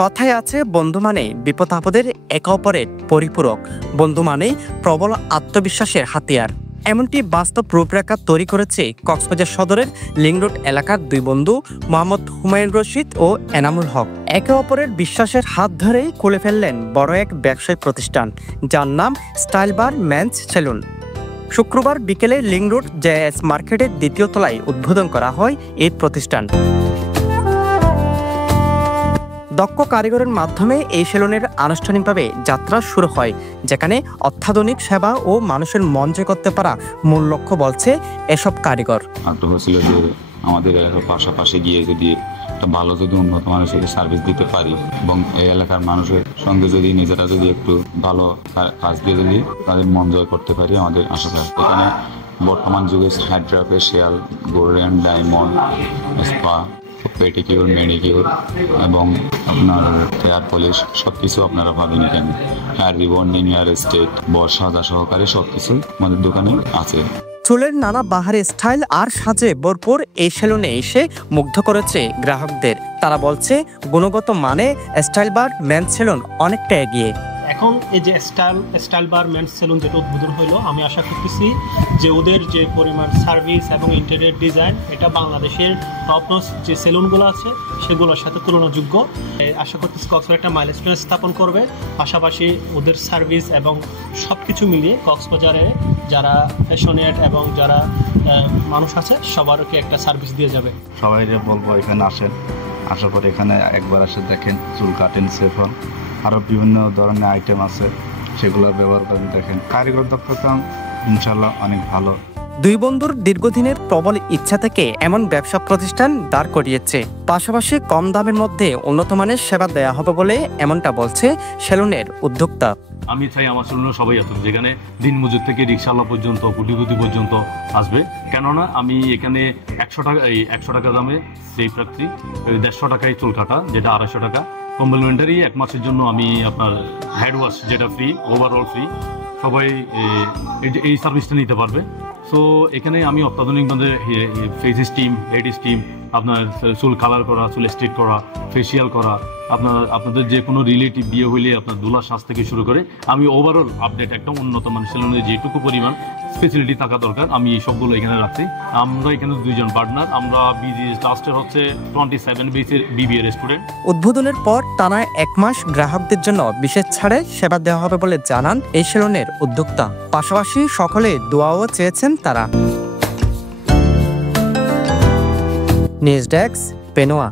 কথায় আছে বন্ধু মানে বিপদ আপদের একে অপরের পরিপূরক, বন্ধু মানে প্রবল আত্মবিশ্বাসের হাতিয়ার। এমনটি বাস্তব রূপরেখা তৈরি করেছে কক্সবাজার সদরের লিংক রোড এলাকার দুই বন্ধু মোহাম্মদ হুমায়ুন রশিদ ও এনামুল হক। একে অপরের বিশ্বাসের হাত ধরেই খুলে ফেললেন বড় এক ব্যবসায়িক প্রতিষ্ঠান, যার নাম স্টাইল বার মেন্স সেলুন। শুক্রবার বিকেলে লিংক রোড জেএস মার্কেটের দ্বিতীয় তলায় উদ্বোধন করা হয় এই প্রতিষ্ঠান। দক্ষ কারিগরের মাধ্যমে এই সেলুনের আনুষ্ঠানিকভাবে যাত্রা শুরু হয়, যেখানে অত্যাধুনিক সেবা ও মানুষের মন জয় করতে পারা মূল লক্ষ্য বলছে এসব কারিগর। আগ্রহ ছিল যে আমাদের এলাকার পাশাপাশি গিয়ে যদি একটা ভালো যদি উন্নত মানুষের সার্ভিস দিতে পারি এবং এই এলাকার মানুষের সঙ্গে যদি নিজেরা যদি একটু ভালো কাজ দিয়ে যদি তাদের মন জয় করতে পারি, আমাদের আশা থাকে। এখানে বর্তমান যুগে Hydra facial, golden, diamond, spa, pedicure, manicure এবং আপনার হেয়ার পলিশ সবকিছু আপনারা পাবেন এখানে। হেয়ার রিবন্ডিং, হেয়ার স্টেট, সাজা সহকারে সবকিছু আমাদের দোকানে আছে। চুলের নানা বাহারি স্টাইল আর সাজে ভরপুর এই সেলুনে এসে মুগ্ধ করেছে গ্রাহকদের। তারা বলছে গুণগত মানে স্টাইল বার মেন্স সেলুন অনেকটা এগিয়ে। এখন এই যে স্টাইল বার মেন্স সেলুন যেটা উদ্বোধন হলো, আমি আশা করতেছি যে ওদের যে পরিমাণ সার্ভিস এবং ইন্টেরিয়র ডিজাইন, এটা বাংলাদেশের টপ নচ যে সেলুনগুলো আছে সেগুলোর সাথে তুলনাযোগ্য। আশা করতেছি কক্সবাজার একটা মাইলস্টোন স্থাপন করবে। পাশাপাশি ওদের সার্ভিস এবং সব কিছু মিলিয়ে কক্সবাজারে যারা ফ্যাশনেট এবং যারা মানুষ আছে সবারকে একটা সার্ভিস দিয়ে যাবে। সবাই বলবো এখানে আসেন, আশা করি এখানে একবার আসে দেখেন, চুল কাটেন, সেফন, আরও বিভিন্ন ধরনের আইটেম আছে, সেগুলো ব্যবহার করেন, দেখেন। কারিগর দক্ষতা ইনশাল্লাহ অনেক ভালো। দুই বন্ধুর দীর্ঘদিনের প্রবল ইচ্ছা থেকে এমন ব্যবসা প্রতিষ্ঠান দাঁড় করিয়েছে। পাশাপাশি কম দামের মধ্যে উন্নত মানের সেবা দেওয়া হবে বলে এমনটা বলছে সেলুনের উদ্যোক্তা। আমি চাই আমার সেলুনে সবাই আসুন, যেখানে দিনমজুর থেকে রিক্সাওয়ালা পর্যন্ত, কোটিপতি পর্যন্ত আসবে। কেননা আমি এখানে 100 টাকা দামে সেই প্রার্থী, 150 টাকায় চুল কাটা, যেটা 250 টাকা। কমপ্লিমেন্টারি 1 মাসের জন্য আমি আপনার হেড ওয়াশ, যেটা ফ্রি, ওভারঅল ফ্রি। সবাই এই সার্ভিসটা নিতে পারবে। সো এখানে আমি অত্যাধুনিকভাবে ফেস স্টিম, হেড স্টিম, আপনার চুল কালার করা, চুল স্ট্রেট করা, ফেসিয়াল করা, আপনাদের যে কোনো রিলেটিভ বিয়ে হইলে আপনার দুলা সাজ থেকে শুরু করে আমি ওভারঅল আপডেট একটা উন্নত মানের সেলুনে যেটুকু পরিমাণ ফেসিলিটি থাকা দরকার আমি সবগুলো এখানে রাখছি। আমরা এখানে 2 জন পার্টনার, আমরা বিজি লাস্টের হচ্ছে 27 বেসের বিবিএ রেস্টুরেন্ট। উদ্বোধনের পর টানা 1 মাস গ্রাহকদের জন্য বিশেষ ছাড়ে সেবা দেওয়া হবে বলে জানান এই সেলুনের উদ্যোক্তা। পাশাপাশি সকলে দোয়াও চেয়েছেন তারা। News desk, Penowa.